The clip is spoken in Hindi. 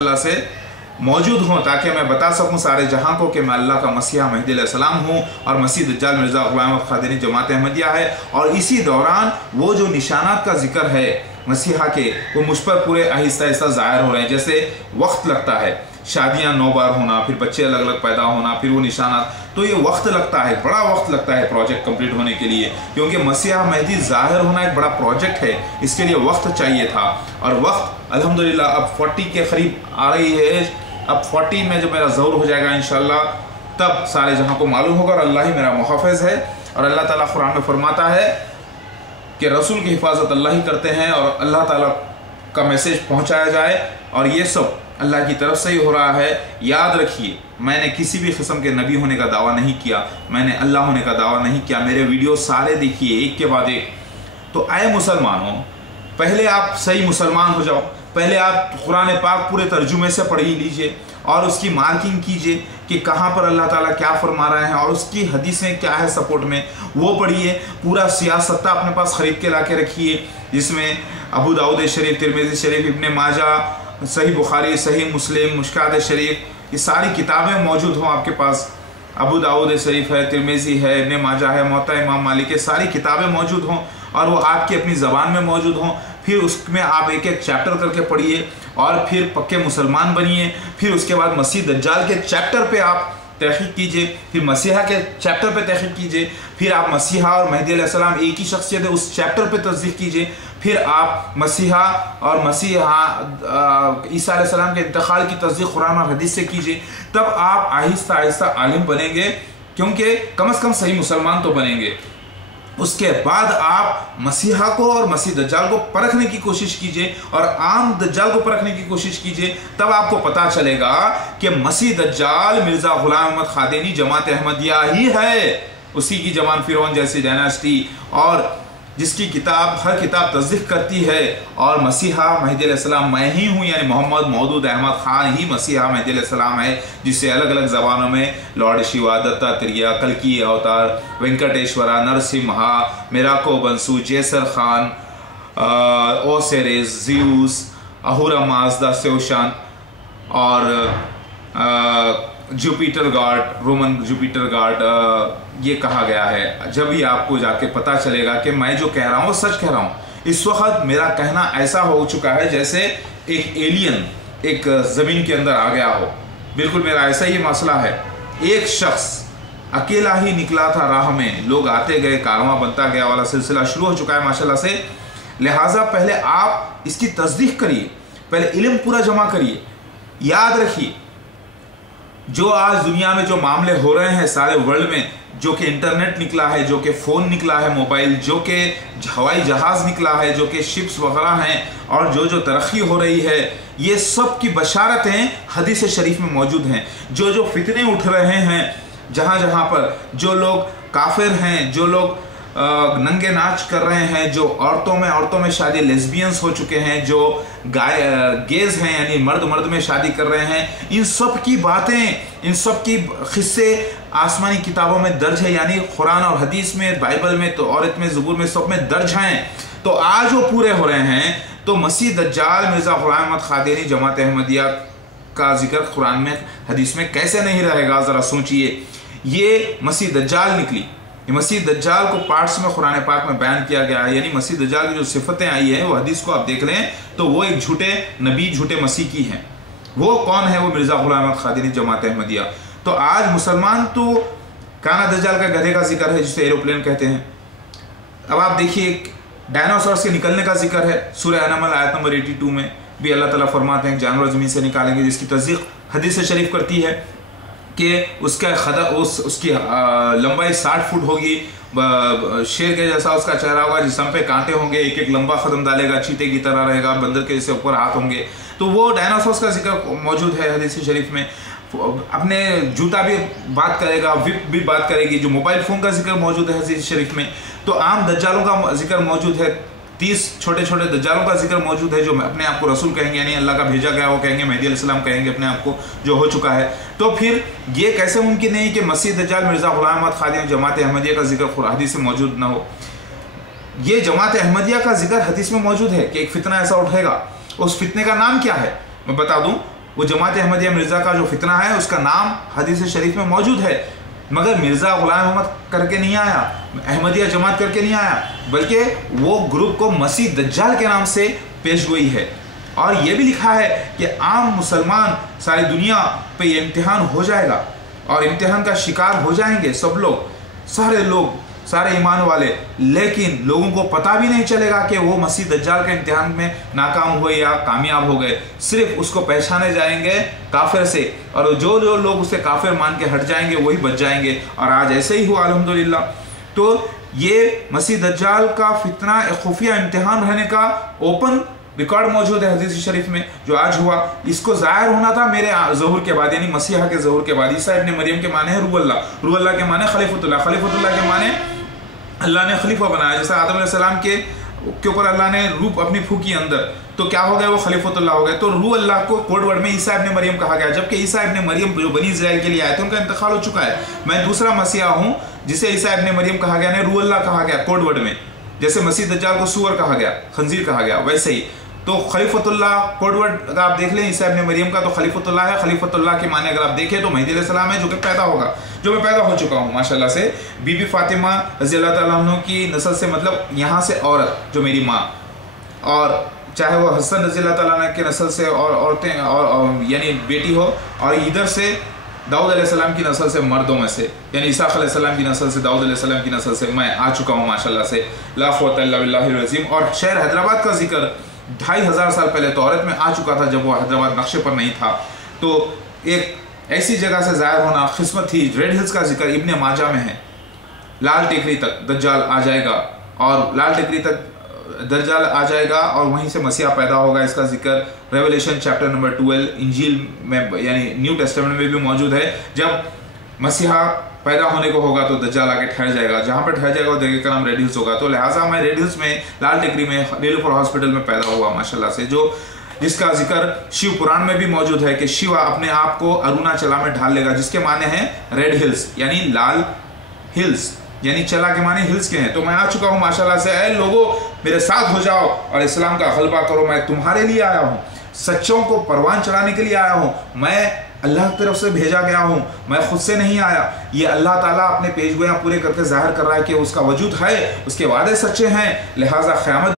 अल्लाह से मौजूद हों ताकि मैं बता सकूं सारे जहां को कि मैं अल्लाह का मसीहा मेहदी अलैहिस्सलाम हूं और मसीह दज्जाल मिर्ज़ा ग़ुलाम अहमद क़ादिरी जमात अहमदिया है। और इसी दौरान वो जो निशानात का जिक्र है मसीहा के, वो मुझ पर पूरे आहिस्ता आहिस्ता ज़ाहिर हो रहे हैं। जैसे वक्त लगता है, शादियां 9 बार होना, फिर बच्चे अलग अलग पैदा होना, फिर वो निशानात, तो ये वक्त लगता है, बड़ा वक्त लगता है प्रोजेक्ट कंप्लीट होने के लिए, क्योंकि मसीहा मेहदी ज़ाहिर होना एक बड़ा प्रोजेक्ट है, इसके लिए वक्त चाहिए था। और वक्त अल्हम्दुलिल्लाह अब 40 के करीब आ रही है। अब 40 में जब मेरा ज़हूर हो जाएगा इंशाअल्लाह, तब सारे जहां को मालूम होगा और अल्लाह ही मेरा मुहाफ़िज़ है। और अल्लाह ताला कुरान में फरमाता है कि रसूल की हिफाजत अल्लाह ही करते हैं और अल्लाह ताला का मैसेज पहुँचाया जाए, और ये सब अल्लाह की तरफ से ही हो रहा है। याद रखिए, मैंने किसी भी किस्म के नबी होने का दावा नहीं किया, मैंने अल्लाह होने का दावा नहीं किया। मेरे वीडियो सारे देखिए एक के बाद एक। तो आए मुसलमानों, पहले आप सही मुसलमान हो जाओ, पहले आप कुरान पाक पूरे तर्जुमे से पढ़ लीजिए और उसकी मार्किंग कीजिए कि कहाँ पर अल्लाह ताला क्या फरमा रहे हैं और उसकी हदीसें क्या है सपोर्ट में, वो पढ़िए। पूरा सियासत्ता अपने पास ख़रीद के ला के रखिए, जिसमें अबू दाऊद शरीफ, तिरमिज़ी शरीफ, इब्ने माजा, सही बुखारी, सही मुस्लिम, मुश्कात शरीफ, ये सारी किताबें मौजूद हों आपके पास। अबू दाऊद शरीफ है, तिरमिज़ी है, इब्ने माजा है, मुअत्ता इमाम मालिक है, सारी किताबें मौजूद हों और वो आपकी अपनी ज़बान में मौजूद हों। फिर उसमें आप एक एक चैप्टर करके पढ़िए और फिर पक्के मुसलमान बनिए। फिर उसके बाद मसीह दज्जाल के चैप्टर पे आप तहक़ीक़ कीजिए, फिर मसीहा के चैप्टर पे तहक़ीक़ कीजिए, फिर आप मसीहा और मेहदी अलैहिस्सलाम एक ही शख्सियत है उस चैप्टर पे तस्दीक़ कीजिए। फिर आप मसीहा और ईसा अलैहिस्सलाम के इंतकाल की तस्दीक़ कुरान और हदीस से कीजिए। तब आप आहिस्ता आहिस्ता आलिम बनेंगे, क्योंकि कम से कम सही मुसलमान तो बनेंगे। उसके बाद आप मसीहा को और मसीह दज्जाल को परखने की कोशिश कीजिए और आम दज्जाल को परखने की कोशिश कीजिए। तब आपको पता चलेगा कि मसीह दज्जाल मिर्ज़ा ग़ुलाम अहमद क़ादिरी जमात अहमदिया ही है, उसी की जमान फिरौन जैसी डायनास्टी, और जिसकी किताब हर किताब तस्दीक़ करती है। और मसीहा मेहदी अलैहिस्सलाम मैं ही हूँ, यानी मोहम्मद मौदूद अहमद ख़ान ही मसीहा मेहदी अलैहिस्सलाम है, जिसे अलग अलग ज़बानों में लॉर्ड शिवा, दत्तात्रेय, कल्की अवतार, वेंकटेश्वरा, नरसिम्हा, मिराको बंसु, जेसर खान, ओसेरिस, ज़्यूस, अहुरा माज़दा, सेवशान और Jupiter God, Roman Jupiter God, ये कहा गया है। जब भी आपको जाके पता चलेगा कि मैं जो कह रहा हूँ वो सच कह रहा हूँ। इस वक्त मेरा कहना ऐसा हो चुका है जैसे एक एलियन एक ज़मीन के अंदर आ गया हो, बिल्कुल मेरा ऐसा ही मसला है। एक शख्स अकेला ही निकला था राह में, लोग आते गए, कारवां बनता गया वाला सिलसिला शुरू हो चुका है माशाल्लाह से। लिहाजा पहले आप इसकी तस्दीक करिए, पहले इल्म पूरा जमा करिए। याद रखिए, जो आज दुनिया में जो मामले हो रहे हैं सारे वर्ल्ड में, जो कि इंटरनेट निकला है, जो कि फ़ोन निकला है, मोबाइल, जो कि हवाई जहाज़ निकला है, जो कि शिप्स वगैरह हैं, और जो जो तरक्की हो रही है, ये सब की बशारतें हदीस शरीफ में मौजूद हैं। जो जो फितने उठ रहे हैं, जहाँ जहाँ पर जो लोग काफिर हैं, जो लोग नंगे नाच कर रहे हैं, जो औरतों में शादी, लेस्बियंस हो चुके हैं, जो गेज हैं यानी मर्द मर्द में शादी कर रहे हैं, इन सब की बातें, इन सब की किस्से आसमानी किताबों में दर्ज है, यानी कुरान और हदीस में, बाइबल में, तो औरत में, ज़बूर में, सब में दर्ज हैं। तो आज वो पूरे हो रहे हैं। तो मसीह दज्जाल मिर्ज़ा ग़ुलाम अहमद क़ादिरी जमात अहमदिया का जिक्र कुरान में, हदीस में कैसे नहीं रहेगा? ज़रा सोचिए। ये मसीह दज्जाल निकली, मसीह दज्जाल को पार्ट्स में कुरान पाक में बयान किया गया है, यानी मसीह दज्जाल की जो सिफतें आई हैं वो हदीस को आप देख लें तो वो एक झूठे नबी, झूठे मसीह की हैं। वो कौन है? वो मिर्ज़ा ग़ुलाम अहमद क़ादिरी जमात अहमदिया। तो आज मुसलमान तो काना दज्जाल का गधे का जिक्र है, जिसे एरोप्लेन कहते हैं। अब आप देखिए, डायनासोर्स के निकलने का जिक्र है सूरह अनमल आयत नंबर 82 में भी अल्लाह ताला फरमाते हैं जानवर ज़मीन से निकालेंगे, जिसकी तस्दीक हदीस शरीफ करती है कि उसका उसकी लंबाई 60 फुट होगी, शेर के जैसा उसका चेहरा होगा, जिस्म पे कांटे होंगे, एक एक लंबा कदम डालेगा, चीते की तरह रहेगा, बंदर के जैसे ऊपर हाथ होंगे। तो वो डायनासोर्स का जिक्र मौजूद है हदीस शरीफ में। अपने जूता भी बात करेगा, विप भी बात करेगी, जो मोबाइल फ़ोन का जिक्र मौजूद है हदीस शरीफ में। तो आम दज्जालों का जिक्र मौजूद है, 30 छोटे छोटे दज्जालों का जिक्र मौजूद है, जो अपने आप को रसूल कहेंगे, यानी अल्लाह का भेजा गया वो कहेंगे, मेहदी अलैहिस्सलाम कहेंगे अपने आप को, जो हो चुका है। तो फिर ये कैसे मुमकिन नहीं कि मसीह दज्जाल मिर्ज़ा ग़ुलाम अहमद क़ादिरी जमात अहमदिया का जिक्र हदीस में मौजूद ना हो? ये जमात अहमदिया का जिक्र हदीस में मौजूद है कि एक फितना ऐसा उठेगा। उस फितने का नाम क्या है मैं बता दूं, वो जमात अहमदिया मिर्ज़ा का जो फितना है उसका नाम हदीस शरीफ में मौजूद है, मगर मिर्ज़ा ग़ुलाम अहमद करके नहीं आया, अहमदिया जमात करके नहीं आया, बल्कि वो ग्रुप को मसीह दज्जाल के नाम से पेश गोई है। और ये भी लिखा है कि आम मुसलमान सारी दुनिया पे ये इम्तिहान हो जाएगा और इम्तिहान का शिकार हो जाएंगे सब लोग, सारे लोग, सारे ईमान वाले, लेकिन लोगों को पता भी नहीं चलेगा कि वो मसीह दज्जाल के इम्तिहान में नाकाम हुए या कामयाब हो गए। सिर्फ उसको पहचाने जाएंगे काफिर से, और जो जो लोग उसे काफिर मान के हट जाएंगे वही बच जाएंगे। और आज ऐसे ही हुआ अल्हम्दुलिल्लाह। तो ये मसीह दज्जाल का फितना एक खुफिया इम्तिहान रहने का ओपन रिकॉर्ड मौजूद है हदीस शरीफ में, जो आज हुआ। इसको जाहिर होना था मेरे ज़हूर के बाद, यानी मसीहा के ज़हूर के बाद। ईसा इब्न मरियम के माने है रूहुल्लाह, रूहुल्लाह के माने खलीफतुल्लाह, खलीफतुल्लाह के माने अल्लाह ने खलीफा बनाया। जैसे आदम अलैहिस्सलाम के ऊपर अल्लाह ने रूप अपनी फूकी अंदर, तो क्या हो गया, वो खलीफतुल्लाह हो गए। तो रूह अल्लाह को कोड वर्ड में ईसा इब्न मरियम कहा गया, जबकि ईसा इब्न मरियम जो बनी इस्राइल के लिए आए थे उनका इंतकाल हो चुका है। मैं दूसरा मसीहा हूँ जिसे ईसा इब्न मरियम कहा गया, रूह अल्लाह कहा गया कोड वर्ड में। जैसे मसीह दज्जाल को सूअर कहा गया, खंजीर कहा गया, वैसे ही तो खलीफतुल्लाह कोडवर्ड अगर आप देख लें ईसा इब्न मरियम का, तो खलीफतुल्लाह है। खलीफतुल्लाह के माने अगर आप देखें तो मेहदी अलैहिस्सलाम है, जो कि पैदा होगा, जो मैं पैदा हो चुका हूँ माशाल्लाह से। बीबी फातिमा रज़ी अल्लाह तआला अन्हा की नस्ल से, मतलब यहाँ से औरत जो मेरी माँ, और चाहे वो हसन रज़ी अल्लाह तआला अन्हु की नस्ल से और औरतें और यानी बेटी हो, और इधर से दाऊद अलैहिस्सलाम की नस्ल से मर्दों में से, यानी ईसा अलैहिस्सलाम की नस्ल से, दाऊद अलैहिस्सलाम की नस्ल से मैं आ चुका हूँ माशाल्लाह से। ला क़ुव्वता इल्ला बिल्लाहिल अज़ीम। और शहर हैदराबाद का जिक्र 2500 साल पहले तौरात में आ चुका था, जब वो हैदराबाद नक्शे पर नहीं था। तो एक ऐसी जगह से ज़ाहिर होना किस्मत थी। रेड हिल्स का जिक्र इब्न माजा में है, लाल टेकरी तक दज्जाल आ जाएगा, और लाल टेकरी तक दज्जाल आ जाएगा और वहीं से मसीहा पैदा होगा। इसका जिक्र रेवलेशन चैप्टर नंबर 12 इंजील में, यानी न्यू टेस्टामेंट में भी मौजूद है। जब मसीहा पैदा होने को होगा तो दज्जाल आके ठहर जाएगा, जहाँ पर ठहर जाएगा वो जगह का नाम रेड हिल्स होगा। तो लिहाजा मैं रेड हिल्स में, लाल टेकरी में, नीलोफर हॉस्पिटल में पैदा हुआ माशाल्लाह से, जो जिसका जिक्र शिव पुराण में भी मौजूद है कि शिवा अपने आप को अरुणाचला में ढाल लेगा, जिसके माने हैं रेड हिल्स, यानी लाल हिल्स, यानी चला के माने हिल्स के हैं। तो मैं आ चुका हूँ माशाल्लाह से। ऐ लोगों, मेरे साथ हो जाओ और इस्लाम का गलबा करो। मैं तुम्हारे लिए आया हूँ, सच्चों को परवान चढ़ाने के लिए आया हूँ। मैं अल्लाह की तरफ से भेजा गया हूँ, मैं खुद से नहीं आया। ये अल्लाह ताला अपने पेशगोयां पूरे करके जाहिर कर रहा है कि उसका वजूद है, उसके वादे सच्चे हैं। लिहाजा क़यामत